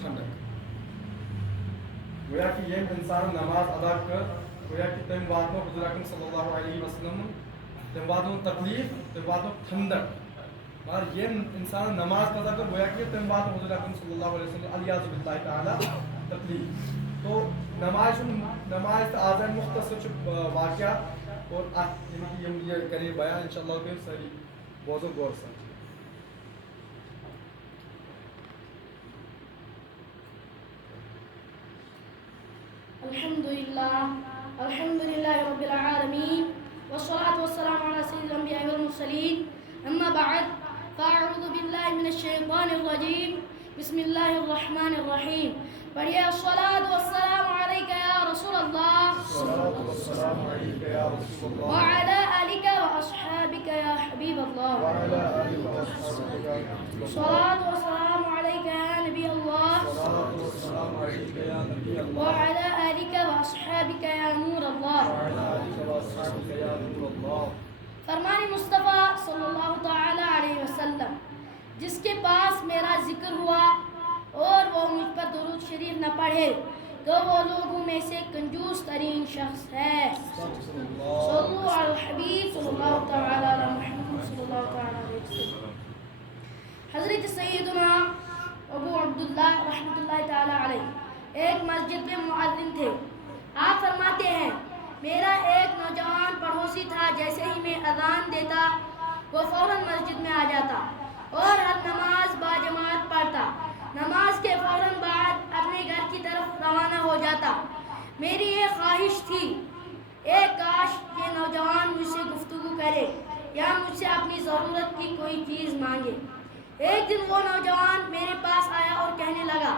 ٹھنڈک گویا کہ یم انسان نماز ادا کر گویا کہ تم واتو حضور اکرم صلی اللہ علیہ وسلم تم واتو تکلیف تم واتو ٹھنڈک مگر یم انسان نماز ادا کر گویا کہ تم واتو حضور اکرم صلی اللہ علیہ وسلم علیہ باللہ تعالی تکلیف تو نماز تو آزان مختصر واقعہ اور یہ کرے بیان انشاءاللہ کہ ساری بوزو غور سے الحمد لله رب العالمين والصلاة والسلام على سيد الأنبياء والمرسلين أما بعد فأعوذ بالله من الشيطان الرجيم بسم الله الرحمن الرحيم پڑھیے الصلاة والسلام عليك يا رسول الله وعلى آلك وأصحابك يا حبيب الله الصلاة والسلام عليك يا نبي الله وعلى آلك وأصحابك يا نور الله فرمان مصطفیٰ صلی اللہ تعالی علیہ وسلم جس کے پاس میرا ذکر ہوا اور وہ مجھ پر درود شریف نہ پڑھے تو وہ لوگوں میں سے کنجوس ترین شخص ہے صلو علی الحبیب صلی اللہ تعالی علی محمد صلی اللہ تعالی علیہ وسلم حضرت سیدنا ابو عبداللہ رحمۃ اللہ تعالی علیہ ایک مسجد میں مؤذن تھے. آپ فرماتے ہیں میرا ایک نوجوان پڑوسی تھا جیسے ہی میں اذان دیتا وہ فوراً مسجد میں آ جاتا اور ہر نماز باجماعت پڑھتا. نماز کے فوراً بعد اپنے گھر کی طرف روانہ ہو جاتا. میری یہ خواہش تھی ایک کاش یہ نوجوان مجھ سے گفتگو کرے یا مجھ سے اپنی ضرورت کی کوئی چیز مانگے. ایک دن وہ نوجوان میرے پاس آیا اور کہنے لگا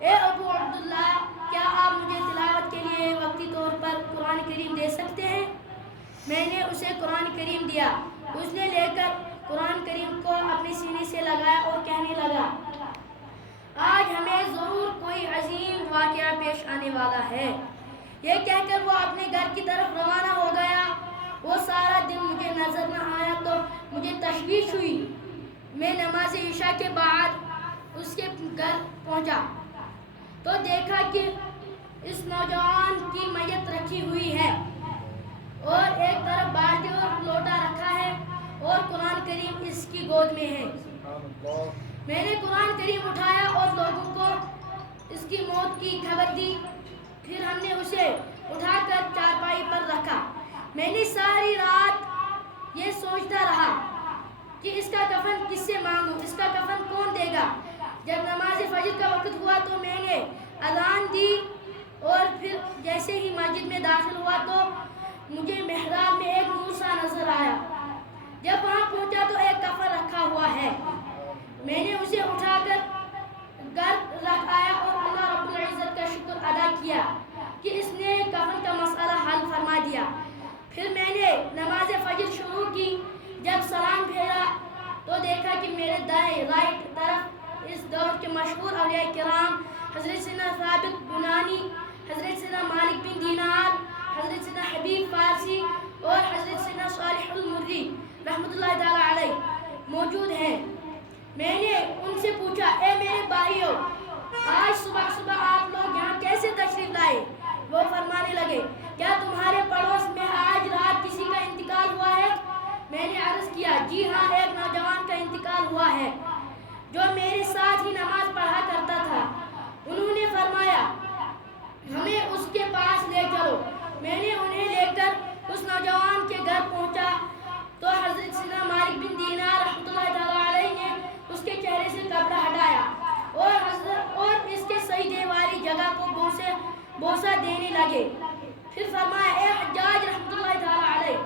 اے ابو عبداللہ کیا آپ مجھے تلاوت کے لیے وقتی طور پر قرآن کریم دے سکتے ہیں؟ میں نے اسے قرآن کریم دیا. اس نے لے کر قرآن کریم کو اپنے سینے سے لگایا اور کہنے لگا آج ہمیں ضرور کوئی عظیم واقعہ پیش آنے والا ہے. یہ کہہ کر وہ اپنے گھر کی طرف روانہ ہو گیا. وہ سارا دن مجھے نظر نہ آیا تو مجھے تشویش ہوئی. میں نماز عشاء کے بعد اس کے گھر پہنچا تو دیکھا کہ اس نوجوان کی میت رکھی ہوئی ہے اور ایک طرف بالٹی اور لوٹا رکھا ہے اور قرآن کریم اس کی گود میں ہے. میں نے قرآن کریم اٹھایا اور لوگوں کو اس کی موت کی خبر دی. پھر ہم نے اسے اٹھا کر چارپائی پر رکھا. میں نے ساری رات یہ سوچتا رہا کہ اس کا کفن کس سے مانگوں, اس کا کفن کون دے گا. جب نماز فجر کا وقت ہوا تو میں نے اذان دی اور پھر جیسے ہی مسجد میں داخل ہوا تو مجھے محراب میں ایک نور سا نظر آیا. جب وہاں پہنچا تو ایک کفن رکھا ہوا ہے. میں نے اسے اٹھا کر گھر رکھ آیا اور اللہ رب العزت کا شکر ادا کیا کہ اس نے کفن کا مسئلہ حل فرما دیا. پھر میں نے نماز فجر شروع کی. جب سلام پھیرا تو دیکھا کہ میرے دائیں رائٹ طرف اس دور کے مشہور اولیاء کرام حضرت سیدنا ثابت بنانی, حضرت سیدنا مالک بن دینار, حضرت سیدنا حبیب فارسی اور حضرت سیدنا صالح المری رحمۃ اللہ تعالی علیہ موجود ہیں. میں نے ان سے پوچھا اے میرے بھائیو آج صبح صبح آپ لوگ یہاں کیسے تشریف لائے؟ وہ فرمانے لگے کیا تمہارے پڑوس میں آج رات کسی کا انتقال ہوا ہے؟ میں نے عرض کیا جی ہاں ایک نوجوان کا انتقال ہوا ہے جو میرے ساتھ ہی نماز پڑھا کرتا تھا. انہوں نے فرمایا ہمیں اس کے پاس لے چلو. میں نے انہیں لے کر اس نوجوان کے گھر پہنچا تو حضرت سیدنا مالک بن دینار رحمۃ اللہ تعالی علیہ نے اس کے چہرے سے کپڑا ہٹایا اور اس کے سجدے والی جگہ کو بوسہ دینے لگے. پھر فرمایا اے حجاج رحمۃ اللہ تعالی علیہ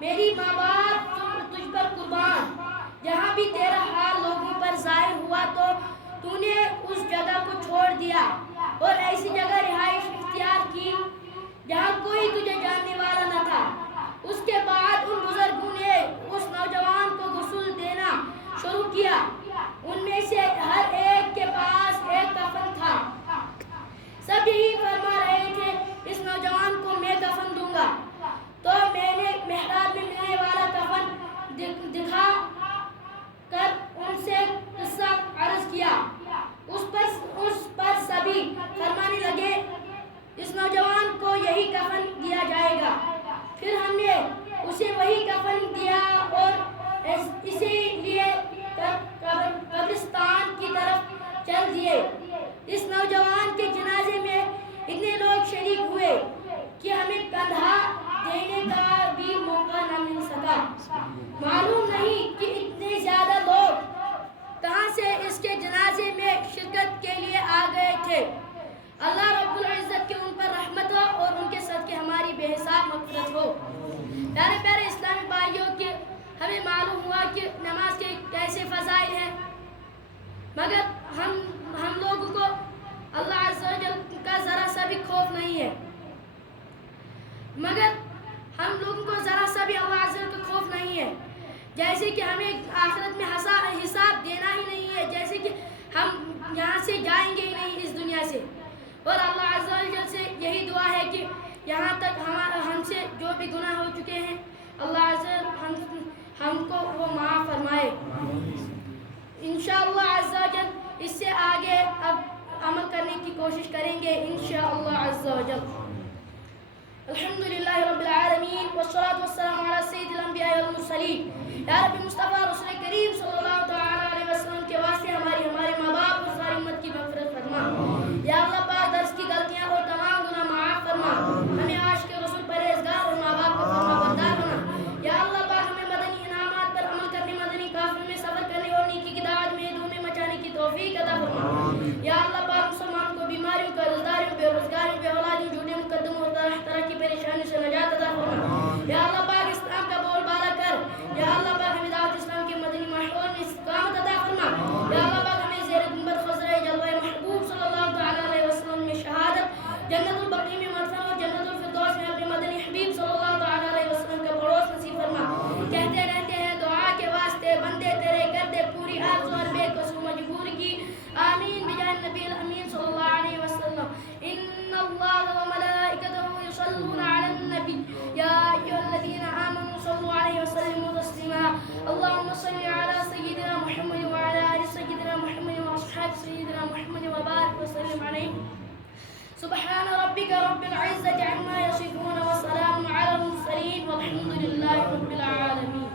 میری ماں باپ تجھ پر قربان, جہاں بھی تیرا حال لوگوں پر ظاہر ہوا تو نے اس جگہ کو چھوڑ دیا اور ایسی جگہ رہائش اختیار کی جہاں کوئی تجھے جاننے والا نہ تھا. اس کے بعد ان بزرگوں نے اس نوجوان کو غسل دینا شروع کیا. ان میں سے ہر ایک کے پاس ایک کفن تھا. سب یہی فرما رہے تھے اس نوجوان کو میں کفن دوں گا. تو میں نے محراب میں ملنے والا کفن دکھا کر ان سے قصہ عرض کیا. اس کفن دیا جائے گا. پھر ہم نے اسے وہی کفن دیا اور اسی لیے قبرستان کی طرف چل دیے. اس نوجوان کے جنازے میں اتنے لوگ شریک ہوئے کہ ہمیں کندھا دینے کا بھی موقع نہ مل سکا. معلوم نہیں کہ اتنے زیادہ لوگ کہاں سے اس کے جنازے میں شرکت کے لیے آ گئے تھے. اللہ رب العزت کی ان پر رحمت ہو اور ان کے صدقے ہماری بے حساب مغفرت ہو. پیارے پیارے اسلامی بھائیوں کہ ہمیں معلوم ہوا کہ نماز کے کیسے فضائل ہیں، مگر ہم لوگوں کو اللہ عز و جل کا ذرا سا بھی خوف نہیں ہے. مگر ہم لوگوں کو ذرا سا بھی اللہ عز و جل کا خوف نہیں ہے. جیسے کہ ہمیں آخرت میں حساب دینا ہی نہیں ہے، جیسے کہ ہم یہاں سے جائیں گے ہی نہیں اس دنیا سے. اور اللہ عز و جل سے یہی دعا ہے کہ یہاں تک ہم سے جو بھی گناہ ہو چکے ہیں اللہ عز و جل ہم کو وہ معاف فرمائے. انشاءاللہ عز و جل اس سے آگے اب عمل کرنے کی کوشش کریں گے انشاءاللہ عز و جل. الحمدللہ رب العالمین والصلاة والسلام علی سید الانبیاء والمرسلین. یا رب مصطفیٰ رسول کریم صلی اللہ تعالیٰ علیہ وسلم کے واسطے ہمارے ماں باپ اور ساری امت کی مغفرت فرما. یا اللہ پاک درس کی غلطیاں اور تمام گناہ معاف فرما. ہمیں عاشق رسول پرہیزگار اور ماں باپ کا فرما بردار بنا. یا اللہ پاک ہمیں مدنی انعامات پر عمل کرنے، مدنی قافلے میں سفر کرنے اور نیکی کی دعوت میں دھومیں مچانے کی توفیق عطا فرما. یا اللہ پاک مسلمان کو بیماریوں، قرضداریوں، بے روزگاریوں، بے اولادیوں، جھوٹے مقدموں اور طرح کی پریشانیوں سے نجات عطا فرما. یا اللہ پاک اسلام کا بول بالا کر. یا اللہ پاک ہمیں دعوت اسلام کے مدنی ماحول میں استقامت عطا فرما. یا اللہ پاک ہمیں زیر گنبد خضرہ جلوہ محبوب صلی اللہ تعالیٰ علیہ وسلم میں شہادت، جنت البقیع میں مرفن اور جنت الفردوس میں اپنے مدنی حبیب صلی اللہ تعالیٰ علیہ وسلم کا پڑوس نصیب فرما. کہتے رہتے ہیں دعا کے واسطے بندے تیرے کر دے پوری آرزو اور بے قصور مجبور کی. آمین بجاہ نبی الامین صلی اللہ علیہ وسلم. ان اللہ وملائکتہ یصلون علی النبی یا ایھا الذین آمنوا صلوا علیہ وسلموا تسلیما. اللهم صل على سيدنا محمد وعلى آل سيدنا محمد وأصحاب سيدنا محمد وبارك وسلم عليه. سبحان ربك رب العزة عما يصفون وسلام على المرسلين والحمد لله رب العالمين.